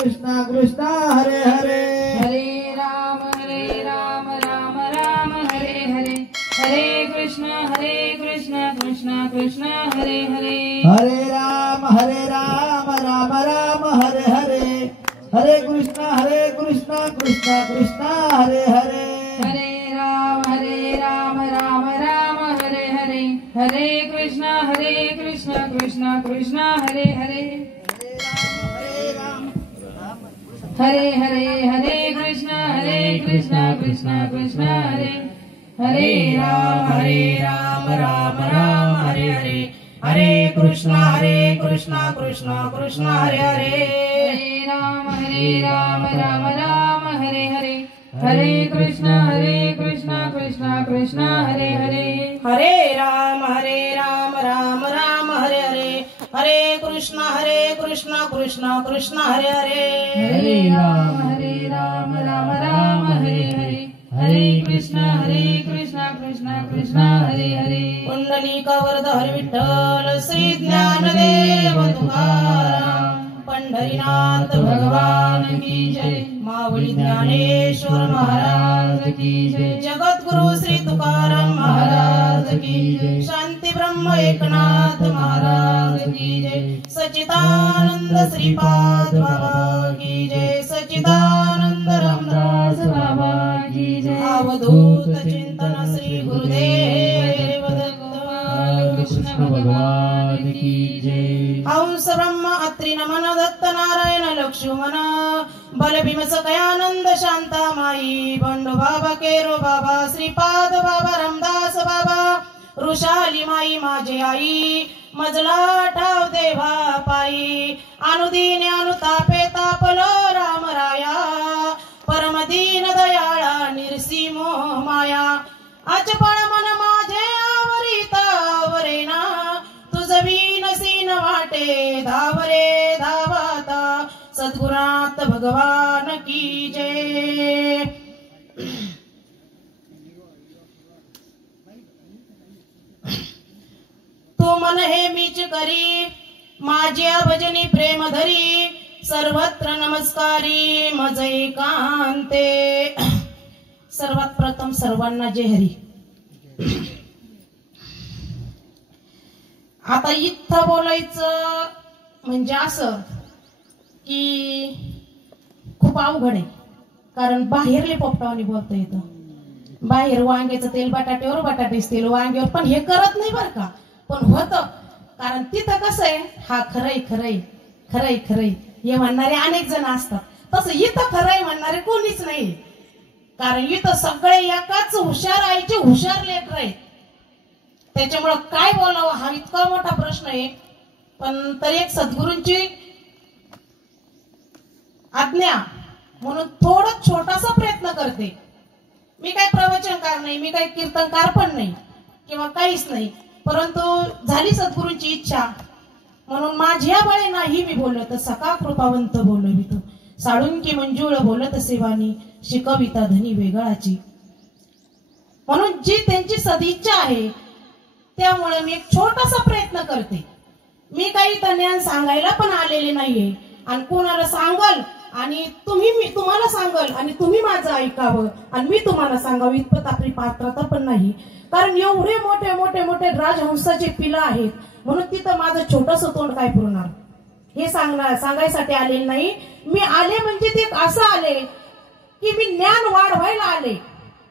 कृष्ण कृष्ण हरे हरे हरे राम राम राम हरे हरे हरे कृष्ण कृष्ण कृष्ण हरे हरे हरे राम राम राम हरे हरे हरे कृष्ण कृष्ण कृष्ण हरे हरे हरे राम राम राम हरे हरे हरे कृष्ण कृष्ण कृष्ण हरे हरे हरे हरे हरे कृष्ण कृष्ण कृष्ण हरे हरे राम राम हरे हरे हरे कृष्ण कृष्ण कृष्ण हरे हरे हरे राम राम हरे हरे हरे कृष्ण कृष्ण कृष्ण हरे हरे हरे राम राम हरे हरे हरे कृष्ण कृष्ण कृष्ण हरे हरे हरे राम राम हरे हरे हरे कृष्ण कृष्ण कृष्ण हरे हरे पुंडलिका वरद विठ्ठल श्री ज्ञानदेव तुकाराम पंढरीनाथ भगवान की जय माऊली ज्ञानेश्वर महाराज की जय जगद्गुरु श्री तुकाराम महाराज की जय शांती ब्रह्म एकनाथ महाराज की जय सच्चिदानंद श्रीपाद बाबा की जय सच्चिदानंद रामदास बाबा की जय अवधूत चिंतन श्री गुरुदेव दत्त कृष्ण भगवान की जय हंस ब्रह्म अत्रि नमन दत्त नारायण लक्ष्मण बल भीम सकयानंद शांता माई बंडू बाबा केरो बाबा श्रीपाद बाबा रामदास बाबा ऋषाली माई माझी आई मजला ठाव देवा पायी अनुदीने अनुतापे तापलो राम राया परमदीन दयाळा निर्सी मोह माया अचपळ मन माझे आवरितावरेना तुझ विनसीन वाटे धावरे धावाता सद्गुणात भगवान की जय तू मन हे मीच करी माझ्या भजनी प्रेम धरी सर्वत्र नमस्कारी मज एकांते सर्वात प्रथम सर्वांना जय हरी आता इथं बोलायचं म्हणजे असं की खूप अवघड आहे कारण बाहेरले पोपटावानी बोलता येतं बाहेर वांग्याचं तेल बटाट्यावर बटाट्याचं तेल वांग्यावर पण हे करत नाही बरं का पण होतं कारण तिथं कसं आहे हा खरंय हे म्हणणारे अनेक जण असतात तसं इथं खरंय म्हणणारे कोणीच नाही कारण इथं सगळे एकाच हुशार आईचे हुशार लेकर आहेत त्याच्यामुळं काय बोलावं हा इतका मोठा प्रश्न आहे पण तरी एक सद्गुरूंची आज्ञा म्हणून थोडं छोटासा प्रयत्न करते मी काही प्रवचनकार नाही मी काही कीर्तनकार पण नाही किंवा काहीच नाही परंतु झाली सद्गुरूंची इच्छा म्हणून माझ्या बळे नाही मी बोलत सका कृपावंत बोलवितो साळुंकी मंजुळ बोलत सेवानी शिकविता धनी वेगळाची म्हणून जी त्यांची सदिच्छा आहे त्यामुळे मी एक छोटासा प्रयत्न करते मी काही ज्ञान सांगायला पण आलेले नाहीये आणि कोणाला सांगाल आणि मी तुम्हाला सांगाल आणि तुम्ही माझं ऐकावं आणि मी तुम्हाला सांगावं इतपत आपली पात्रता पण नाही कारण एवढे मोठे मोठे मोठे राजहंसाचे पिलं आहेत म्हणून तिथं माझं छोटस तोंड काय पुरणार हे सांगायसाठी आलेले नाही मी आले म्हणजे ते असं आले की मी ज्ञान वाढवायला आले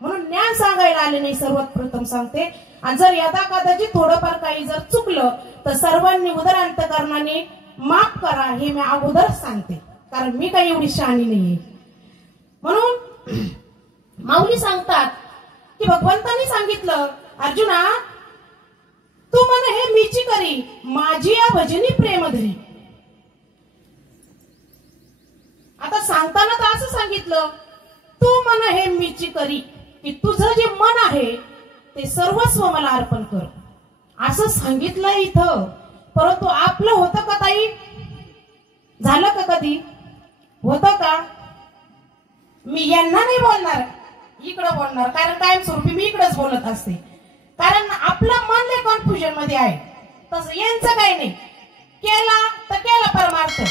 म्हणून ज्ञान सांगायला आले नाही सर्वात प्रथम सांगते आणि जर यदा कदाचित थोडंफार काही जर चुकलं तर सर्वांनी उदर अंतकरणाने माफ करा हे मी अगोदर सांगते कारण मी काही एवढी शहाणी नाहीये म्हणून माऊली सांगतात की भगवंतांनी सांगितलं अर्जुना तू मन हे मीची करी माझी या भजनी प्रेम धरी आता सांगताना तर असं सांगितलं तू मन हे मीची करी की तुझं जे मन आहे ते सर्वस्व मला अर्पण कर असं सांगितलं इथं परंतु आपलं होतं का ताई झालं का कधी होतं का मी यांना नाही बोलणार इकडे बोलणार कारण कायमस्वरूपी मी इकडेच बोलत असते कारण आपलं मन लय कन्फ्युजन मध्ये आहे तसं यांचं काही नाही केला तर केला परमार्थ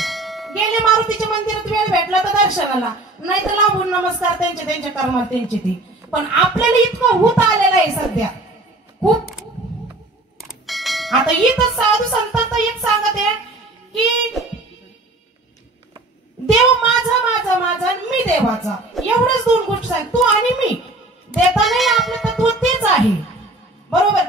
गेले मारुतीच्या मंदिरात वेळ भेटला तर दर्शनाला, नाही तर लांबून नमस्कार त्यांच्या कर्मात त्यांचे ते. पण आपल्याला इतकं होत आलेलं आहे सध्या खूप. आता इथं साधू संतांचं एक सांगत आहे की देव माझा माझा माझा आणि मी देवाचा, एवढंच दोन गोष्टी सांग, तू आणि मी. देतानाही आपलं तत्व तेच आहे, बरोबर.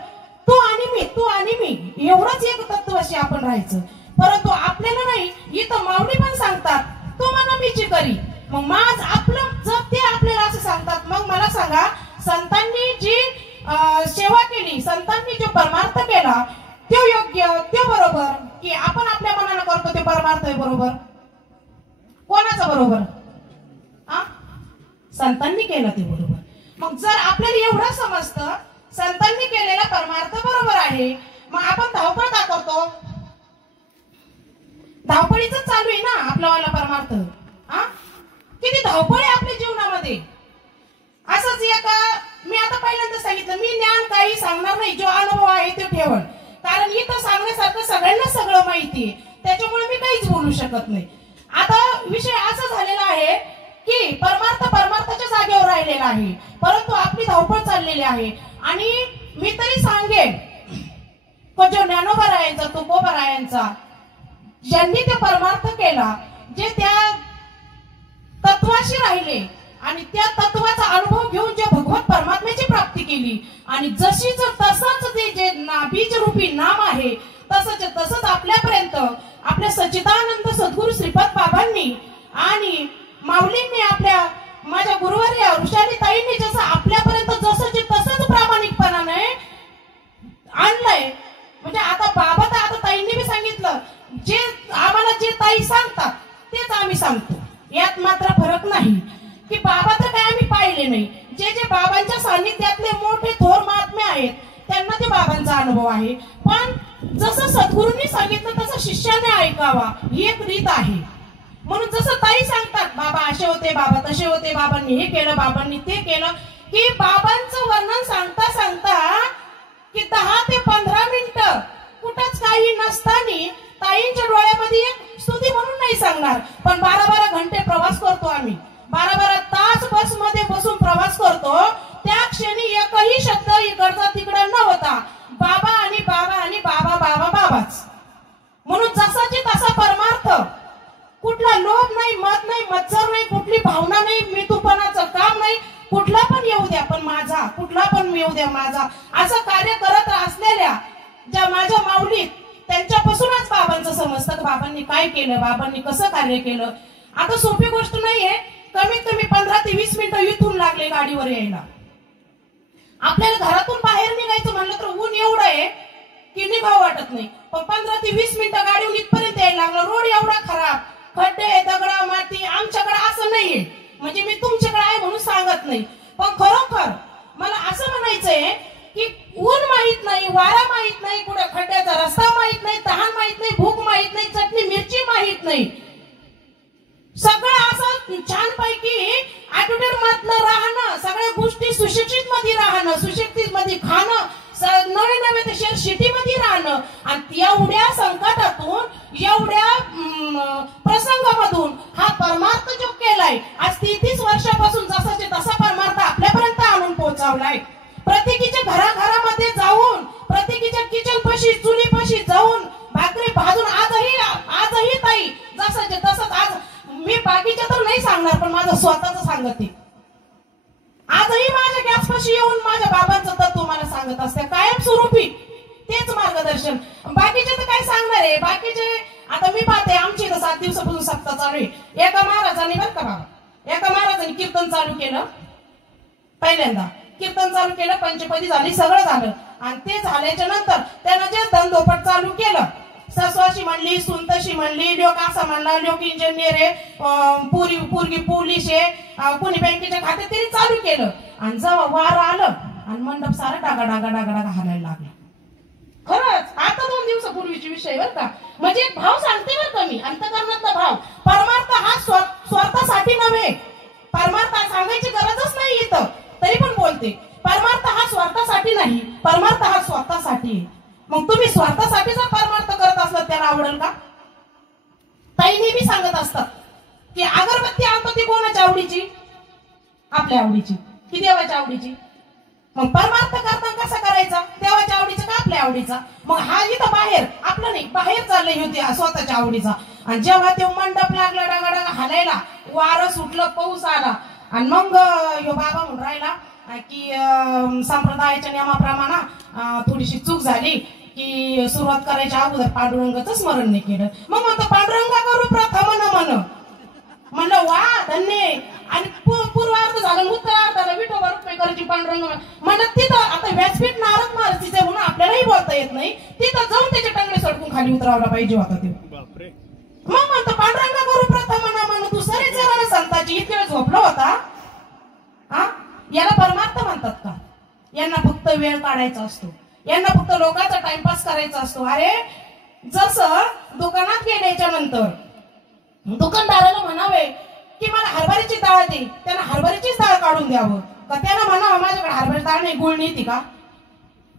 तू आणि मी, तू आणि मी, एवढंच एक तत्वाशी आपण राहायचं. परंतु आपल्याला नाही, इथं माऊली पण सांगतात तू म्हणा मीची करी. मग माझ आपलं जर ते आपल्याला असं सांगतात, मग मला सांगा संतांनी जी सेवा केली, संतांनी जो परमार्थ केला तो योग्य, तो बरोबर, की आपण आपल्या मनानं करतो ते परमार्थ आहे बरोबर? कोणाचं बरोबर? संतांनी केलं ते बरोबर. मग जर आपल्याला एवढं समजतं संतांनी केलेला परमार्थ बरोबर आहे, मग आपण धावपळ का करतो? धावपळीच चालू आहे ना आपला वाला परमार्थ. किती धावपळ आहे आपल्या जीवनामध्ये. असंच एका मी आता पहिल्यांदा सांगितलं, मी ज्ञान काही सांगणार नाही, जो अनुभव आहे तो ठेवण. कारण इथं सांगण्यासारखं सगळ्यांना सगळं माहिती आहे, त्याच्यामुळे मी काहीच बोलू शकत नाही. आता विषय असा झालेला आहे की परमार्थाच्या जागेवर राहिलेला आहे, परंतु आपली धावपळ चाललेली आहे. आणि मी तरी सांगेन जो ज्ञानोबरायांचा, तुकोबरायांचा, ज्यांनी ते परमार्थ केला, जे त्या तत्वाशी राहिले आणि त्या तत्वाचा अनुभव घेऊन जे भगवत परमात्म्याची प्राप्ती केली, आणि जशीच तसंच ते जे बीज रूपी नाम आहे तसंच आपल्यापर्यंत आपल्या सच्चिदानंद सद्गुरू श्रीपाद बाबांनी आणि माऊलींनी, आपल्या माझ्या गुरुवर्या वृषाली ताईंनी जसं आपल्यापर्यंत जसंच तसंच प्रामाणिकपणाने आणलंय. म्हणजे आता बाबा तर आता ताईंनी बी सांगितलं, जे आम्हाला जे ताई सांगतात तेच आम्ही सांगतो, यात मात्र फरक नाही. की बाबा तर काय आम्ही पाहिले नाही, जे बाबांच्या सान्निध्यातले मोठे थोर महात्मे आहेत त्यांना ते बाबांचा अनुभव आहे. पण जसं सद्गुरूंनी सांगितलं तसं शिष्याने ऐकावा, ही एक रीत आहे. म्हणून जसं ताई सांगतात बाबा असे होते, बाबा तसे होते, बाबांनी हे केलं, बाबांनी ते केलं, की बाबांचं वर्णन सांगता सांगता की 10 ते 15 मिनिटं कुठंच काही नसताना ताईंच्या डोळ्यामध्ये एक स्तुती म्हणून नाही सांगणार, पण 12-12 घंटे प्रवास करतो आम्ही, 12-12 तास बसमध्ये बसून प्रवास करतो. त्या क्षणी एकही शब्द इकडचा तिकडं न होता बाबा आणि बाबा आणि बाबा बाबा बाबाच. म्हणून जसाची तसा परमार्थ, कुठला लोभ नाही, मत नाही, मत्सर नाही, कुठली भावना नाही, मितूपणाचं काम नाही, कुठला पण येऊ द्या पण माझा, कुठला पण येऊ द्या माझा, असं कार्य करत असलेल्या ज्या माझ्या माऊलीत, त्यांच्यापासूनच बाबांचं समजतं बाबांनी काय केलं, बाबांनी कसं कार्य केलं. आता सोपी गोष्ट नाहीये, कमीत कमी 15 ते 20 मिनिटं इथून लागले गाडीवर यायला. आपल्याला घरातून बाहेर निघायचं म्हणलं तर ऊन एवढं आहे की निघावं वाटत नाही, पण 15 ते 20 मिनिटं गाडीवर इथपर्यंत यायला लागलं. रोड एवढा खराब, खड्डे, दगडा, माती. आमच्याकडे असं नाहीये, म्हणजे मी तुमच्याकडे आहे म्हणून सांगत नाही, पण खरोखर मला असं म्हणायचंय की ऊन माहित नाही, वारा माहित नाही, कुठे खड्ड्याचा रस्ता माहित नाही, तहान माहित नाही, भूक माहित नाही, चटणी मिरची माहित नाही, सगळं असं छानपैकी ऍटिट्यूड मधलं राहणं, सगळ्या गोष्टी सुशिक्षित मध्ये राहणं, सुशिक्षित मध्ये खाणं, नवे नवे तशा सिटी मध्ये राहणं, आणि एवढ्या संकटातून, एवढ्या प्रसंगामधून हा परमार्थ जो केलाय, आज 33 वर्षापासून जसाचे तसा परमार्थ आपल्यापर्यंत आणून पोहोचवलाय. प्रत्येकीच्या घराघरामध्ये जाऊन, प्रत्येकीच्या किचन पाशी, चुली पाशी जाऊन भाकरी भाजून, आजही ताई जसाचे तसंच. आज मी बाकीच्या तर नाही सांगणार, पण माझं स्वतःच सांगते. आजही माझ्या गॅसपाशी येऊन माझ्या बाबांचं तत्व मला सांगत असते, कायम स्वरूपी तेच मार्गदर्शन. बाकीचे तर काय सांगणार आहे, बाकीचे आता मी पाहते आमची तर 7 दिवसापासून सप्ताह चालू आहे. एका महाराजांनी बरं का बाबा, एका महाराजांनी कीर्तन चालू केलं, पहिल्यांदा कीर्तन चालू केलं, पंचपदी झाली, सगळं झालं, आणि ते झाल्याच्या नंतर त्यानं जे धंदोपट चालू केलं, ससवाशी म्हणली, सुनतशी म्हणली, लोक असं म्हणला, लोक इंजिनियर आहे, पोरगी पोलीस आहे, कोणी बँकेच्या खात्यात त्यांनी चालू केलं, आणि जेव्हा वार आलं आणि मंडप सारा डागा डागा डागा डागा हालायला लागला. खरंच आता 2 दिवसापूर्वीची विषय बरं का, म्हणजे भाव सांगते बरं का मी, अंतकरणातला भाव. परमार्थ हा स्वार्थासाठी नव्हे, परमार्थ सांगायची गरजच नाही इथं, तरी पण बोलते. परमार्थ हा स्वार्थासाठी नाही, परमार्थ हा स्वतःसाठी. मग तुम्ही स्वार्थासाठी जर परमार्थ करत असला त्याला आवडेल का? ताई नेहमी सांगत असतात की अगरबत्ती आणतो ती कोणाच्या आवडीची? आपल्या आवडीची की देवाच्या आवडीची? मग परमार्थ करता कसा करायचा? देवाच्या आवडीचा का आपल्या आवडीचा? मग हा इथं बाहेर आपलं नाही, बाहेर चाललंय होती स्वतःच्या आवडीचा. आणि जेव्हा ते मंडप लागला डागाडागा हालायला, वारं सुटलं, पाऊस आला आणि मग ह्यो बाबा म्हणून राहिला की संप्रदायाच्या नियमाप्रमाणे थोडीशी चूक झाली की सुरुवात करायच्या अगोदर पांडुरंगाचं स्मरण नाही केलं. मग म्हणतो पांडुरंगा करू प्रथम न म्हणलं वा धन्य. आणि पूर्वार्ध झालं, उत्तरार्धाला विठोबा रुक्मिणीची पांडुरंग म्हणत तिथं आता व्यासपीठ नारद महाराजांचे म्हणून आपल्यालाही बोलता येत नाही, तिथं जाऊन त्याचे टंगडे सडकून खाली उतरावला पाहिजे होता ते. मग म्हणतो पांडुरंगा करू प्रथम न म्हणून तू सरे जरा संताची इतके वेळ झोपला होता. याला परमार्थ म्हणतात का? यांना फक्त वेळ काढायचा असतो, यांना फक्त लोकांचा टाइमपास करायचा असतो. अरे जसं दुकानात गेल्याच्या नंतर दुकानदाराला म्हणावे की मला हरभऱ्याची डाळ दे, त्याला हरभऱ्याचीच डाळ काढून द्यावं का त्याला म्हणावं माझ्याकडे हरभऱ्याची डाळ नाही, गुळ नाही ती का?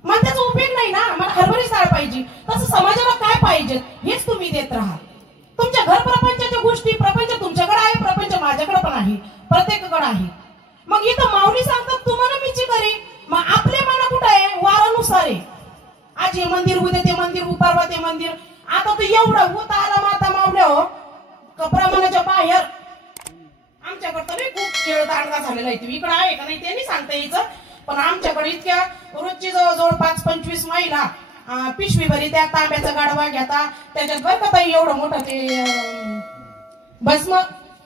मग त्याचा उपयोग नाही ना, मला हरभऱ्याची डाळ पाहिजे. तसं समाजाला काय पाहिजे हेच तुम्ही देत राहा. तुमच्या घर प्रपंचाच्या गोष्टी, प्रपंच तुमच्याकडे आहे, प्रपंच माझ्याकडे पण आहे, प्रत्येकाकडे आहे. मग इथं माऊली सांगतात तुम्हाला मीची करी. मग आपले मन कुठं आहे? वारानुसार आहे. आज हे मंदिर, उद्या ते मंदिर, परवा ते मंदिर. आता तो एवढं होत आला माता मावल्या हो प्रमाणाच्या बाहेर. आमच्याकडे तरी खूप खेळ दांडगा झालेला आहे. इकडे आहे का नाही ते नाही सांगता यायचं, पण आमच्याकडे इतक्या रोजची जवळजवळ 5-25 महिला पिशवी भरी त्या तांब्याचा गाडवा घेता, त्याच्यात बरं का ताई एवढं मोठं ते भस्म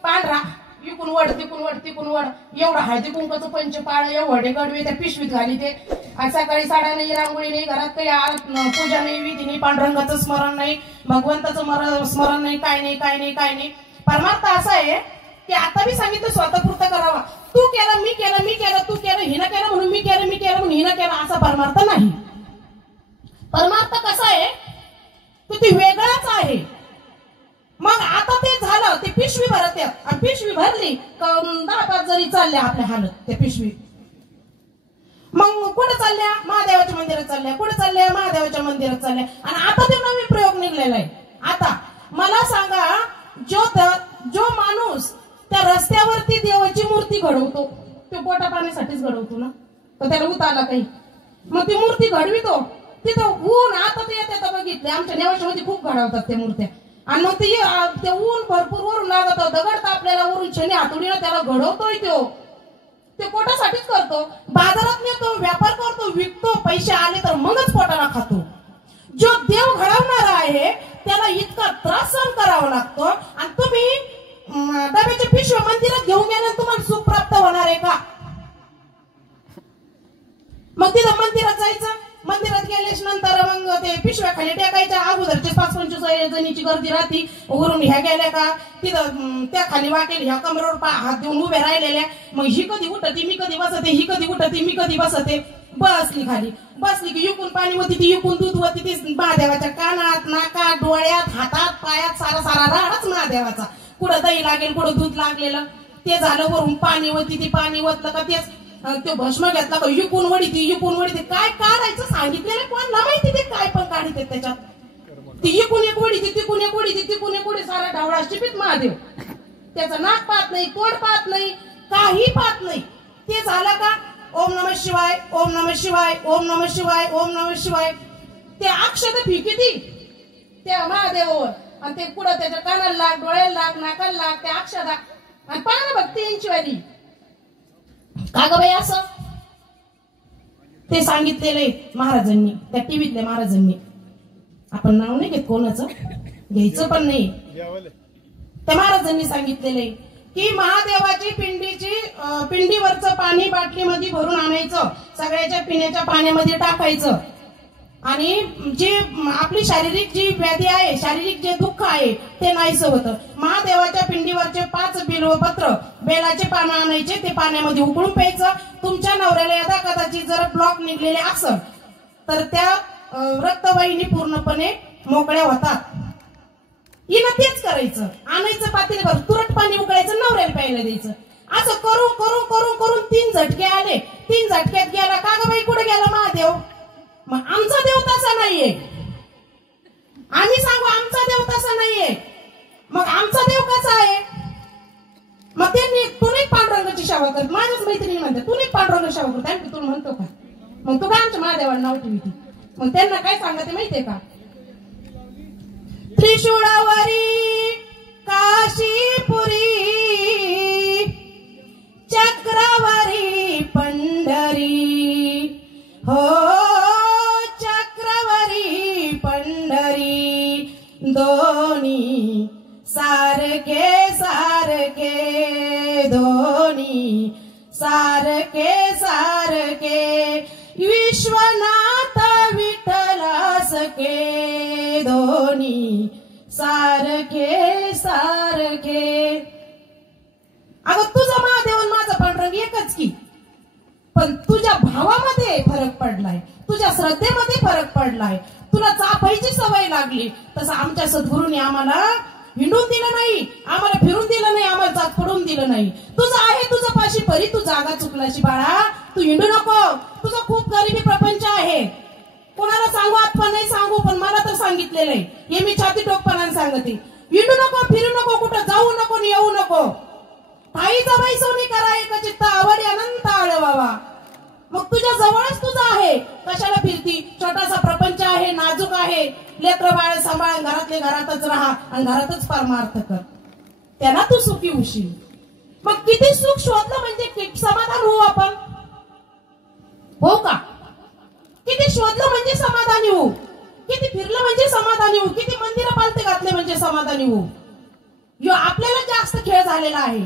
पांढरा इकून वड तिकून वड तिकून वड एवढं हळदी कुंकाचं पंचपाळ एवढे गडवे त्या पिशवीत घाली ते. आणि सकाळी साड्या नाही, रांगोळी नाही, घरात काही पूजा नाही, विधी नाही, पांडुरंगाचं स्मरण नाही, भगवंताचं स्मरण नाही, काय नाही काय नाही काय नाही. परमार्थ असा आहे की आता मी सांगितलं स्वतःपुरतं करावा. तू केलं मी केलं, मी केलं तू केलं, हिनं केलं म्हणून मी केलं, मी केलं म्हणून हिनं केलं, असा परमार्थ नाही. परमार्थ कसा आहे की ते वेगळाच आहे. मग आता ते झालं, ते पिशवी भरत आणि पिशवी भरली 10-5 जरी चालल्या आपल्या हालत त्या पिशवी. मग कुठे चालल्या? महादेवाच्या मंदिरात चालल्या. कुठे चालल्या? महादेवाच्या मंदिरात चालल्या. आणि आता ते नवीन प्रयोग निघलेला आहे. आता मला सांगा, जो माणूस त्या रस्त्यावरती देवाची मूर्ती घडवतो तो पोटा पाण्यासाठीच घडवतो ना, तर त्याला उतारला काही. मग ती मूर्ती घडवितो तिथं ऊन, आता ते येते बघितले आमच्या नेवाशामध्ये खूप घडवतात त्या मूर्त्या. आणि मग ते ऊन भरपूर वरून लागत, दगड तापलेला वरून शनी हातोडीला त्याला घडवतोय ते पोटासाठीच करतो. बाजारात नेतो, व्यापार करतो, विकतो, पैसे आले तर मगच पोटाला खातो. जो देव घडवणारा आहे त्याला इतका त्रास सहन करावा लागतो. आणि तुम्ही डब्याच्या पिशव्या मंदिरात घेऊन गेल्यावर तुम्हाला सुख प्राप्त होणार आहे का? मग तिथं मंदिरात जायचं, मंदिरात गेल्याच नंतर मग ते पिशव्या खाली टाकायच्या. अगोदरचे 5-25 जणीची गर्दी राहती. वरून ह्या गेल्या का तिथं त्या खाली वाकेल, ह्या कमरेवर हात देऊन उभ्या राहिलेल्या. मग ही कधी उठते, मी कधी बसते, ही कधी उठते, मी कधी बसते. बसली खाली, बसली की इकून पाणी होती, ती इकून दूध होती, ती महादेवाच्या कानात, नाकात, डोळ्यात, हातात, पायात सारा राडच महादेवाचा. कुठं दही लागेल, कुठं दूध लागलेलं ते झालं. वरून पाणी होती, ती पाणी ओतलं का तेच ते भस्म घेतला का युकून वडीती काय काढायचं सांगितलेलं कोणाला माहिती. ते काय पण काढते त्याच्यात. ती इकून एक वडीती, तिकून एक वडीती, तिकून एक वडी, सारा ढवळा शिपीत महादेव. त्याचं नाक पाहत नाही, तोंड पाहत नाही, काही पाहत नाही. ते झालं का ओम नमः शिवाय, ओम नमः शिवाय, ओम नमः शिवाय, ओम नमः शिवाय. ते अक्षत फिकिती त्या महादेवावर. आणि ते पुढं त्याच्या कानाला लाग, डोळ्याला लाग, नाकाला लाग, त्या अक्षता. आणि पाहा बघ ते इंचवाली का ग बाई असं ते सांगितलेलं महाराजांनी, त्या टीव्हीतल्या महाराजांनी. आपण नाव नाही घेत कोणाचं, घ्यायचं पण नाही. त्या महाराजांनी सांगितलेलं की महादेवाची पिंडीवरचं पाणी बाटलीमध्ये भरून आणायचं, सगळ्याच्या पिण्याच्या पाण्यामध्ये टाकायचं. आणि जी आपली शारीरिक जी व्याधी आहे, शारीरिक जे दुःख आहे ते नाहीसं होतं. महादेवाच्या पिंडीवरचे 5 बिल्वपत्र, बेलाचे पानं आणायचे, ते पाण्यामध्ये उकळून प्यायचं. तुमच्या नवऱ्याला यदा कदाचित जर ब्लॉक निघलेले असेल तर त्या रक्तवाहिनी पूर्णपणे मोकळ्या होतात. हिनं तेच करायचं, आणायचं पातेल्यावर, तुरट पाणी उकळायचं, नवऱ्याला प्यायला द्यायचं. असं करून करून करून करून 3 झटके आले. 3 झटक्यात गेला का ग बाई, कुठे गेला महादेव? मग आमचा देव तसा नाहीये, आम्ही सांगू आमचा देव तसा नाहीये. मग आमचा देव कसा आहे? मग त्यांनी तू नाही पांडुरंगाची सेवा करत, माझ्याच मैत्रिणी म्हणते तू नाही पांडुरंग सेवा करत, आम्ही तुला म्हणतो का? मग तू काय आमच्या महादेवाला नाव ठेवती? मग त्यांना काय सांगते माहितीये का? त्रिशूळावरी काशीपुरी, चक्रवरी पंढरी, हो चक्रवरी पंढरी, दोन्ही सारखे सारखे, दोन्ही सारखे सारखे, विश्वनाथ विठ्ठला सखे, दोन्ही सारखे सारखे. अगं तुझा महादेव आणि माझा पांडुरंग एकच की, पण तुझ्या भावामध्ये फरक पडलाय, तुझ्या श्रद्धेमध्ये फरक पडलाय. तुला चापायची सवय लागली, तसं आमच्या सद्गुरूंनी आम्हाला हिंडून दिलं नाही, आम्हाला फिरून दिलं नाही, आम्हाला जात पडून दिलं नाही. तुझं आहे तुझं पाशी परी, तू जागा चुकलाशी बाळा, तू हिंडू नको. तुझा खूप गरिबी प्रपंच आहे, कोणाला सांगू आत्मा नाही सांगू, पण मला तर सांगितलेलं आहे, हे मी छाती टोकपणाने सांगते. हिंडू नको, फिरू नको, कुठं जाऊ नको, येऊ नको. ताईचा बाई सोनी करा एक चित्त, आवडी अनंत आळवावा. मग तुझ्या जवळच तुझं आहे, कशाला फिरती? छोटासा प्रपंच आहे, नाजूक आहे, लेकर बाळ सांभाळ, घरातले घरातच राहा आणि घरातच परमार्थ कर, त्यांना तू सुखी होशील. मग किती सुख शोधलं म्हणजे समाधान होऊ आपण, हो का? किती शोधलं म्हणजे समाधानी होऊ, किती फिरलं म्हणजे समाधानी होऊ, किती मंदिरं पालते घातले म्हणजे समाधानी होऊ. यो आपल्याला जास्त खेळ झालेला आहे.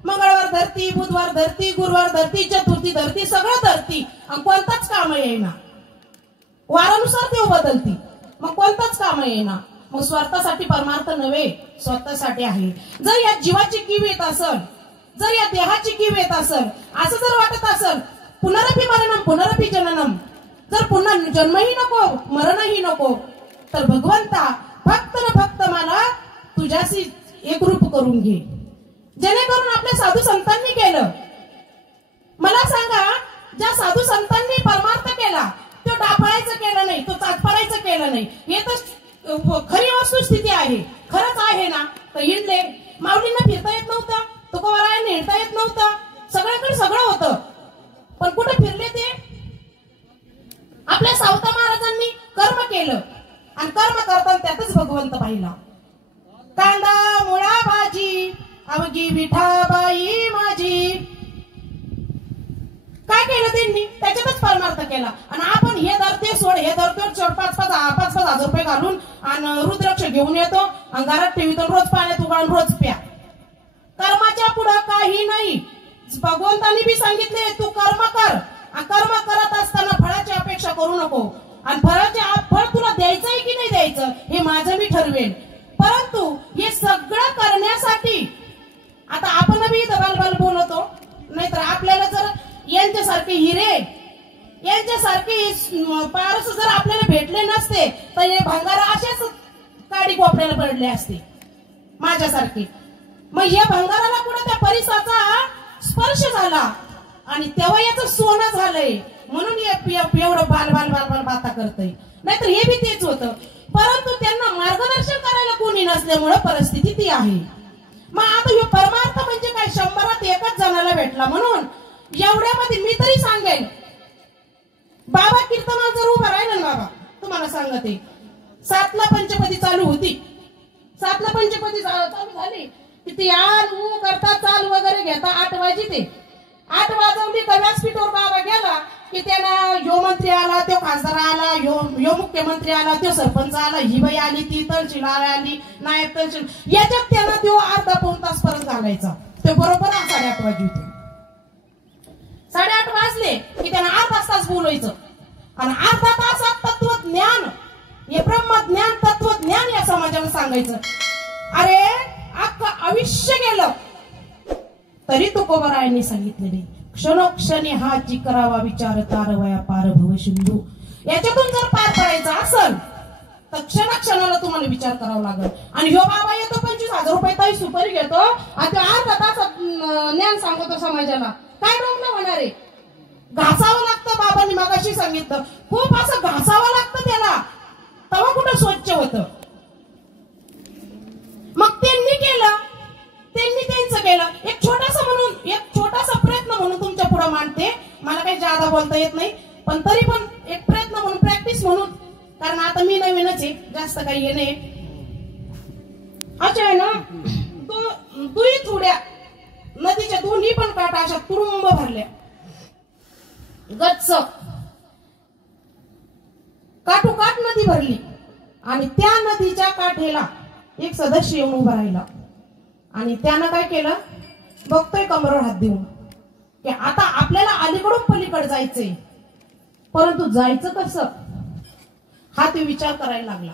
मंगळवार धरती, बुधवार धरती, गुरुवार धरती, चतुर्थी धरती, सगळं धरती, आणि कोणताच काम येईना. वारानुसार देव बदलती, मग कोणताच काम येईना. मग स्वार्थासाठी परमार्थ नव्हे, स्वतःसाठी आहे. जर या जीवाची कीव येत असल, जर या देहाची कीव येत असल, असं जर वाटत असल, पुनरपि मरणम पुनरपि जननम, जर पुन्हा जन्मही नको मरणही नको, तर भगवंता फक्त न फक्त मला तुझ्याशी एकरूप करून घे. जेणेकरून आपल्या साधू संतांनी केलं. मला सांगा, ज्या साधू संतांनी परमार्थ केला, तो डापळायचं केलं नाही, तो चाचपडायचं केलं नाही. हे तर खरी वस्तुस्थिती आहे. खरंच आहे ना. तर हिंडले, माऊलींना फिरता येत नव्हतं, तुकोबारायांना हिंडता येत नव्हतं, सगळ्याकडे सगळं होतं, पण कुठे फिरले ते? आपल्या सावता महाराजांनी कर्म केलं, आणि कर्म करताना त्यातच भगवंत पाहिला. कांदा मुळा भाजी अवघी विठाबाई माझी, काय केलं त्यांनी? त्याच्यातच परमार्थ केला. आणि आपण हे धरते सोड, हे धरते सोड, 5-5 हजार रुपये घालून आणि रुद्राक्ष घेऊन येतो आणि घरात ठेवतो, रोज पाण्यात उगाळून रोज प्या. कर्माच्या पुढं काही नाही. भगवंतांनी बी सांगितले, तू कर्म कर, आणि कर्म करत असताना फळाची अपेक्षा करू नको. आणि फळ तुला द्यायचंय की नाही द्यायचं हे माझं मी ठरवेल. परंतु हे सगळं करण्यासाठी आता आपण बी दबाल बोलतो, नाहीतर आपल्याला जर यांच्यासारखे हिरे, यांच्यासारखे पारस जर आपल्याला भेटले नसते, तर हे भंगारा असेच काडी कोपऱ्याला पडले असते माझ्यासारखे. मग या भंगाराला कुठे त्या परिसाचा स्पर्श झाला, आणि तेव्हा याचं सोनं झालंय, म्हणून एवढं बाल बाता करतय. नाहीतर हे बी तेच होतं. परंतु त्यांना मार्गदर्शन करायला कोणी नसल्यामुळे परिस्थिती ती आहे. मग आता हे परमार्थ म्हणजे काय? 100त एकच जणाला भेटला. म्हणून एवढ्यामध्ये मी तरी सांगेन, बाबा कीर्तनात जर उभं राहिलं ना, बाबा तुम्हाला सांगते, 7ला पंचपदी चालू होती, 7ला पंचपदी चालू झाली की ती आल ऊ करता चाल वगैरे घेता 8 वाजी ते 8 वाजवली का व्यासपीठावर बाबा गेला की त्यांना यो मंत्री आला, तो खासदार आला, यो मुख्यमंत्री आला, तो सरपंच आला, ही बाई आली, ती तहसील आली, नायब तहसील, याच्यात त्यांना तो अर्धा-पाऊण तास परत घालायचा. ते बरोबर 8:30 वाजली होती. 8:30 वाजले की त्यांना अर्धा तास बोलायचं, आणि अर्धा तासात तत्वज्ञान, हे ब्रह्मज्ञान तत्वज्ञान या समाजाला सांगायचं. अरे अख्खं आयुष्य गेलं तरी तुकोबारायांनी सांगितलेले, क्षणोक्षणी हाची करावा विचार, तारवया पार भव सिंधू. याच्यातून जर पार पडायचं असेल तर क्षणाला तुम्हाला विचार करावा लागेल. आणि ह्यो बाबा येतो 25,000 रुपये ताई सुपारी घेतो, आणि तो अर्धा तासात ज्ञान सांगतो समाजाला. काय डोंगलं होणार आहे? घासावं लागतं. बाबांनी मागाशी सांगितलं, खूप असं घासावं लागतं त्याला, तेव्हा कुठं स्वच्छ होतं. मग ते बोलता येत नाही, पण तरी पण एक प्रयत्न म्हणून, प्रॅक्टिस म्हणून, कारण आता मी नवीनच आहे, जास्त काही हे नाही. अच्छा आहे ना, दुई थोड्या नदीच्या दोन्ही पण काठा अशा तुडुंब भरल्या, गच्च काठोकाठ नदी भरली. आणि त्या नदीच्या काठेला एक सदस्य येऊन उभा राहिला आणि त्यानं काय केलं, बघतोय कमरेवर हात देऊन की आता आपल्याला अलीकडून पलीकडे जायचंय, परंतु जायचं कसं हा तो विचार करायला लागला.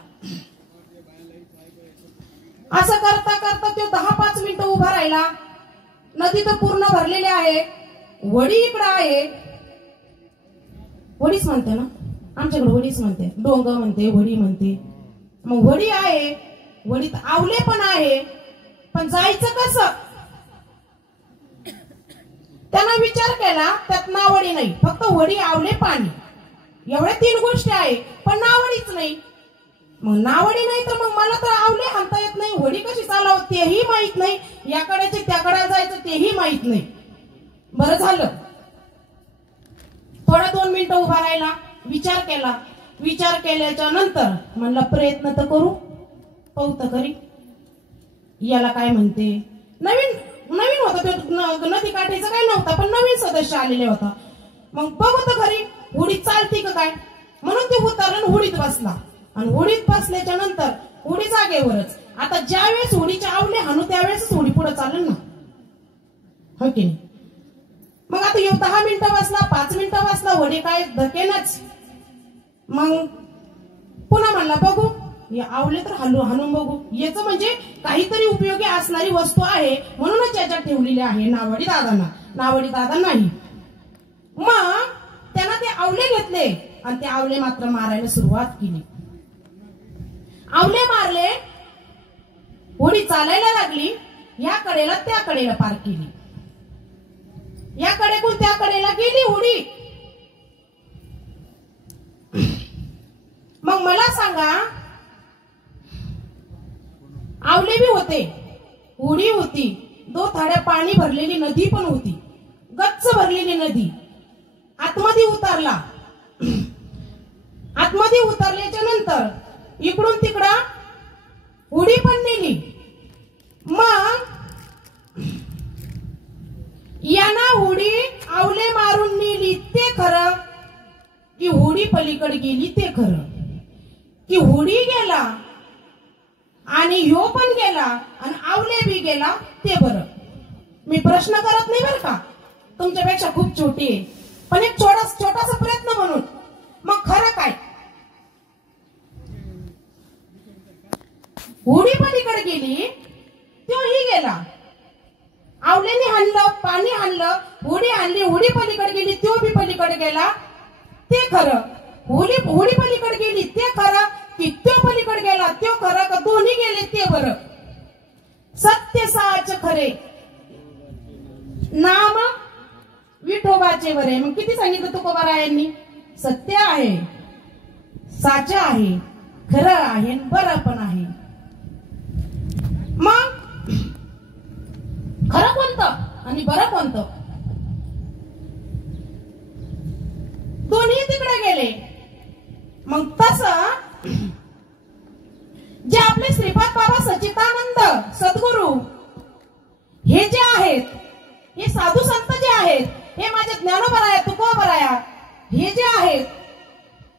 असं करता करता तो 10-5 मिनिटं उभा राहिला. नदी तर पूर्ण भरलेली आहे, वडी इकडं आहे, वडीच म्हणते ना आमच्याकडे, वडीच म्हणते, डोंगर म्हणते, वडी म्हणते. मग वडी आहे, वडीत आवले पण आहे, पण जायचं कसं त्यानं विचार केला. त्यात नावडी नाही, फक्त वडी, आवले, पाणी, एवढ्या 3 गोष्टी आहे, पण नावडीच नाही. मग नावडी नाही तर मग मला तर आवले हाणता येत नाही, वडी कशी चालव तेही माहित नाही, याकडेचे त्याकडे जायचं तेही माहित नाही. बरं झालं थोडा 2 मिनिटं उभा राहिला, विचार केला. विचार केल्याच्या नंतर म्हणला प्रयत्न तर करू, पाहू तर खरी याला काय म्हणते. नवीन नवीन होता तो, नदी काठीचा काही नव्हता, पण नवीन सदस्य आलेले होता. मग बघू तर खरी होडीत चालती का काय, म्हणून ते उतरला, होडीत बसला. आणि होडीत बसल्याच्या नंतर होडी जागेवरच. आता ज्या वेळेस होडीच्या आवले हाणू त्यावेळेस होडी पुढे चालेल ना, हो की नाही. मग आता 10 मिनिटं बसला, 5 मिनिटं बसला, होडी काय धकेनच. मग पुन्हा म्हणला बघू, आवले तर हाणून बघू, याच म्हणजे काहीतरी उपयोगी असणारी वस्तू आहे, म्हणूनच याच्यात ठेवलेली आहे नावडी दादांना, नावडी दादा नाही. मग त्यांना ते आवले घेतले आणि ते आवले मात्र मारायला सुरुवात केली. आवले मारले, होडी चालायला लागली, या कडेला त्या कडेला पार केली, या कडेकून त्या कडेला गेली होडी. मग मला सांगा, आवले बी होते, होडी होती, 2 थाड्या पाणी भरलेली नदी पण होती, गच्च भरलेली नदी. आतमध्ये उतरला, आतमध्ये उतरल्याच्या नंतर इकडून तिकडं होडी पण नेली. मग यांना होडी आवले मारून नेली ते खरं, की होडी पलीकडे गेली ते खरं, की होडी गेला आणि ह्यो पण गेला आणि आवले बी गेला ते बरं. मी प्रश्न करत नाही बरं का, तुमच्यापेक्षा खूप छोटी आहे, पण एक छोटासा प्रयत्न म्हणून. मग खरं काय, होडी पलीकडे गेली, तोही गेला, आवल्याने हाणलं, पाणी हाणलं, होडी हाणली, होडी पलीकडे गेली, तो बी पलीकडे गेला ते खरं, होडी पलीकडे गेली ते खरं, की तो पलीकडे गेला तो खरं, का दोन्ही गेले ते बरं. सत्य साच खरे नाम विठोबाचे बरे. मग किती सांगितलं तुकोबारायांनी, सत्य आहे, साच आहे, खरं आहे, बरं पण आहे. मग खरं कोणतं आणि बरं कोणतं, दोन्ही तिकडे गेले. मग तसं जे आपले श्रीपाद बाबा सच्चिदानंद सद्गुरु हे जे आहेत, हे साधू संत जे आहेत, हे माझे ज्ञानोबराया, तुकोबराया हे जे आहेत,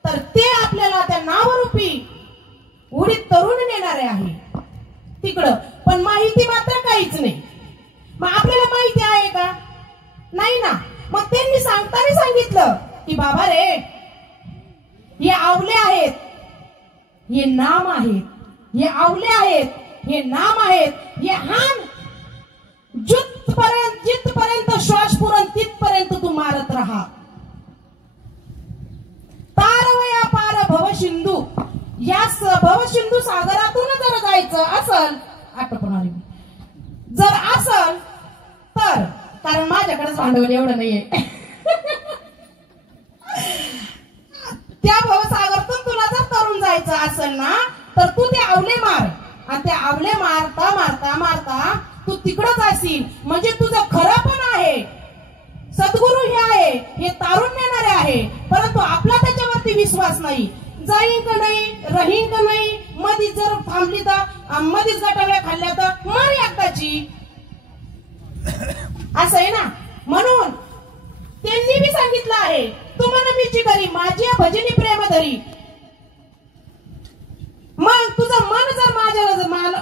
तर ते आपल्याला त्या नावरूपी उडीत तरुण नेणारे आहे तिकडं. पण माहिती मात्र काहीच नाही. मग आपल्याला माहिती आहे का, नाही ना. मग त्यांनी सांगताना सांगितलं की बाबा रे, हे आवले आहेत, हे नाम आहेत, हे आवले आहेत, हे नाम आहेत, हे हान जिथपर्यंत श्वास पुरण तिथपर्यंत तू मारत राहा. तारवया पार भवसिंधू, या भवसिंधू सागरातून जर जायचं असल, आटोपणारी जर असल तर, कारण माझ्याकडेच भांडवल एवढं नाहीये, त्या भवसागरातून तुला जर तरुण जायचं असेल ना, तर तू ते आवले मार, आणि ते आवले मारता मारता मारता तू तिकडच असील, म्हणजे तुझं खरं पण आहे, सद्गुरू हे आहे, हे तारून नेणारे आहे, परंतु आपला त्याच्यावरती विश्वास नाही. जाईन का नाही, राहीन का नाही, मधीच जर थांबली तर मधीच गटावल्या खाल्ल्या तर मार एकदाची, असं आहे ना. म्हणून त्यांनी बी सांगितलं आहे, तू म्हण मीची करी माझी भजनी प्रेम धरी. मग तुझं मन जर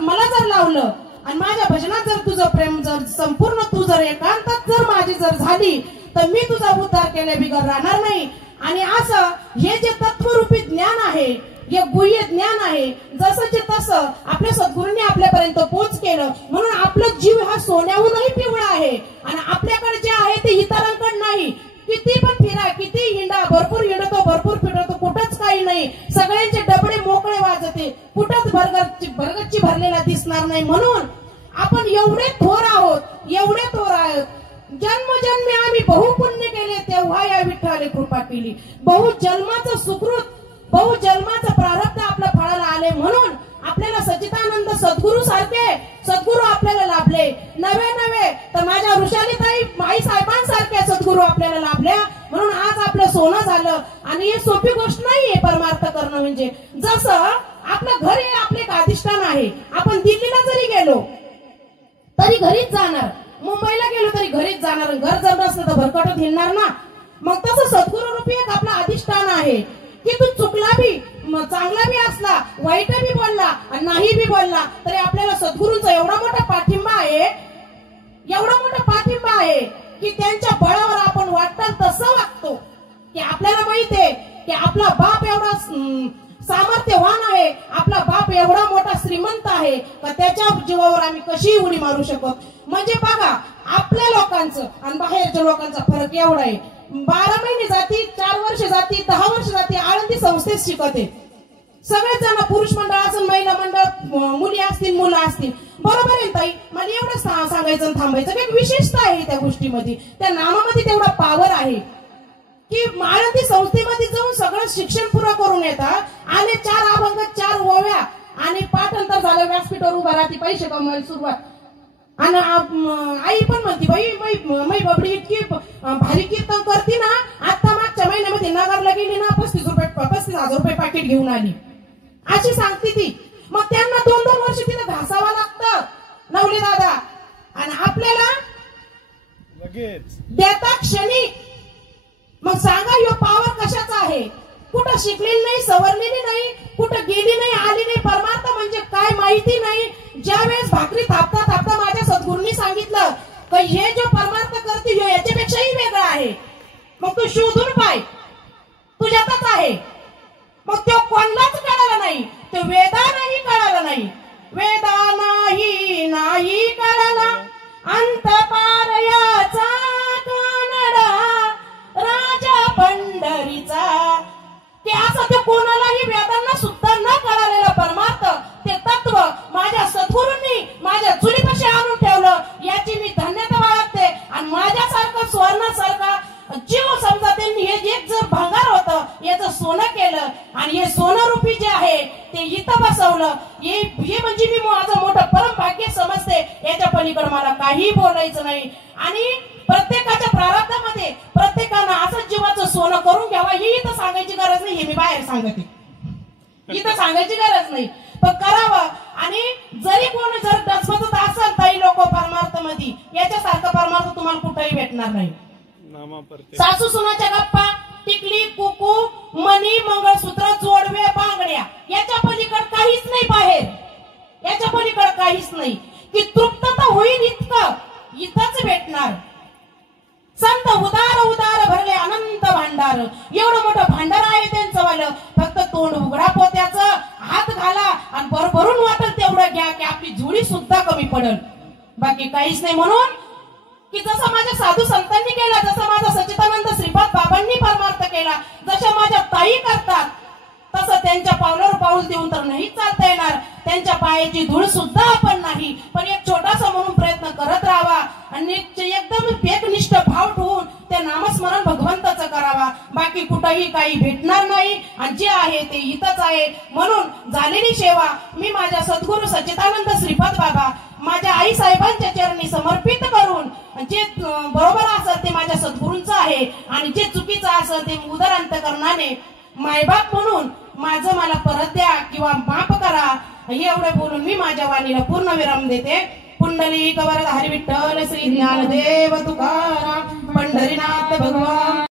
मला जर लावलं आणि माझ्या भजनात जर तुझं प्रेम जर संपूर्ण तू जर एकांतात जर माझी जर झाली तर मी तुझा उद्धार केल्या बिगर राहणार नाही. आणि असं हे जे तत्वरूपी ज्ञान आहे, हे गुह्य ज्ञान आहे, जसंचे तसं आपल्या सद्गुरूंनी आपल्यापर्यंत पोच केलं. म्हणून आपला जीव हा सोन्याहूनही पिवळा आहे आणि आपल्याकडे जे आहे ते इतरांकडे नाही. किती पण फिरा, किती हिंडा, भरपूर हिंडतो, भरपूर फिरतो, कुठंच काही नाही. सगळ्यांचे डबडे मोकळे वाजते, कुठंच भरगच्ची भरलेला दिसणार नाही. म्हणून आपण एवढे थोर आहोत, एवढे थोर आहोत. जन्मजन्मी आम्ही बहु पुण्य केले तेव्हा या विठ्ठलाने कृपा केली. बहु जन्माचं सुकृत, बहु जन्माचं प्रारब्ध आपल्या फळाला आले. म्हणून आपल्याला सच्चिदानंद सद्गुरू सारखे सद्गुरू आपल्याला लाभले. नवे तर माझ्या ऋषालीताई आई साहेबांसारख्या सद्गुरू आपल्याला लाभल्या. म्हणून आज आपलं सोनं झालं. आणि हे सोपी गोष्ट नाहीये परमार्थ करणं म्हणजे. जसं आपलं घर हे आपले एक अधिष्ठान आहे. आपण दिल्लीला जरी गेलो तरी घरीच जाणार, मुंबईला गेलो तरी घरीच जाणार. घर जर नसलं तर भरकटत हिंडणार ना. मग तसं सद्गुरू रूपी एक आपला अधिष्ठान आहे की तू चुकला बी, चांगला बी असला, वाईट बी बोलला आणि नाही बी बोलला तरी आपल्याला सद्गुरूंचा एवढा मोठा पाठिंबा आहे, एवढा मोठा पाठिंबा आहे की त्यांच्या बळावर आपण वाटतं तसं वागतो. की आपल्याला माहित आहे की आपला बाप एवढा सामर्थ्यवान आहे, आपला बाप एवढा मोठा श्रीमंत आहे का त्याच्या जीवावर आम्ही कशी उडी मारू शकत. म्हणजे बघा आपल्या लोकांचं आणि बाहेरच्या लोकांचा फरक एवढा आहे. 12 महिने जाती, 4 वर्ष जाती, 10 वर्ष जाती आळंदी संस्थेत शिकते. सगळेच जण, पुरुष मंडळ असेल, महिला मंडळ, मुली असतील, मुलं असतील. बरोबर आहे ताई, मला एवढं सांगायचं थांबायचं काही विशेषता आहे त्या गोष्टीमध्ये, त्या नामामध्ये तेवढा पावर आहे की आळंदी संस्थेमध्ये जाऊन सगळं शिक्षण पुरं करून येतात. आले 4 अभंग, 4 ओव्या आणि पाठांतर झालं, व्यासपीठावर उभा राहते, पैसे कमवायला सुरुवात. आणि आई पण म्हणते बाई बबडी इतकी भारी कीर्तन करते ना. आता मागच्या महिन्यामध्ये नगरला गेली ना, 35,000 रुपये पाकिट घेऊन आली अशी सांगते ती. मग त्यांना 2-2 वर्ष तिथे घासावं लागतं नवले दादा. आणि आपल्याला देता क्षणी. मग सांगा ह्यो पावर कशाचा आहे. कुठं शिकलेली नाही, सवरलेली नाही, कुठं गेली नाही, आली नाही. परमार्थ म्हणजे काय माहिती नाही. ज्या वेळेस भाकरी थापता थापता माझ्या सद्गुरूंनी सांगितलं की हे जो परमार्थ करते ह्यो याच्यापेक्षाही वेगळा आहे. मग तू शोधून पाय, तुझ्यातच आहे. मग तो कोणालाच कळाला नाही, तो वेदानाही कळाला नाही. वेदानाही नाही कळाला अंत पार याचा कानडा राजा पंढरीचा. ते असं ते कोणालाही वेदांना सुद्धा न कळालेलं परमार्थ, ते तत्व माझ्या सद्गुरूंनी माझ्या चुलीपाशी आणून ठेवलं. याची मी धन्यता बाळगते. आणि माझ्यासारखं सुवर्णासारखा जीव समजा त्यांनी हे एक जर भंगार होतं याचं सोनं केलं आणि हे सोनं रूपी जे आहे ते इथं बसवलं. हे म्हणजे मी माझं मोठं परम भाग्य समजते. याच्या पलीकडे मला काही बोलायचं नाही. आणि प्रत्येकाच्या प्रारब्धामध्ये प्रत्येकानं असंच जीवाचं सोनं करून घ्यावा हे इथं सांगायची गरज नाही. हे मी बाहेर सांगते, इथं सांगायची गरज नाही, पण करावं. आणि जरी कोण जर डसमतच असेल काही लोक परमार्थ मध्ये, याच्यासारखं परमार्थ तुम्हाला कुठेही भेटणार नाही. सासू सुनाच्या गप्पा, टिकली, कुकू, मणी, मंगळसूत्र, जोडवे, बांगड्या, याच्या पलीकडे काहीच नाही बाहेर. याच्या पलीकडे काहीच नाही. की तृप्तता होईल इतकं इथंच भेटणार. संत उदार उदार भरले अनंत भांडार. एवढं मोठं भांडार आहे त्यांचं वालं. फक्त तोंड उघडा पोत्याचं, हात घाला आणि भरभरून वाटल तेवढं घ्या की आपली जुडी सुद्धा कमी पडल, बाकी काहीच नाही. म्हणून की जसं माझ्या साधू संतांनी केला, जसं माझा सच्चिदानंद श्रीपाद बाबांनी परमार्थ केला, जशा माझ्या ताई करतात तसं त्यांच्या पावलावर पाऊल देऊन तर नाही चालता येणार. त्यांच्या पायाची धूळ सुद्धा आपण नाही, पण एक छोटासा म्हणून प्रयत्न करत राहावा आणि एकदम एकनिष्ठ भाव ठेवून ते नामस्मरण भगवंताचं करावा. बाकी कुठेही काही भेटणार नाही आणि जे आहे ते इथंच आहे. म्हणून झालेली सेवा मी माझ्या सद्गुरू सच्चिदानंद श्रीपाद बाबा, माझ्या आई साहेबांच्या चरणी समर्पित करून जे बरोबर असेल ते माझ्या सद्गुरूंचं आहे आणि जे चुकीचं असेल ते उदर अंतकरणाने मायबाप म्हणून माझं मला परत द्या किंवा माफ करा एवढं बोलून मी माझ्या वाणीला पूर्ण विराम देते. पुंडलिक वरद हरी विठ्ठल श्री ज्ञानदेव तुकाराम पंढरीनाथ भगवान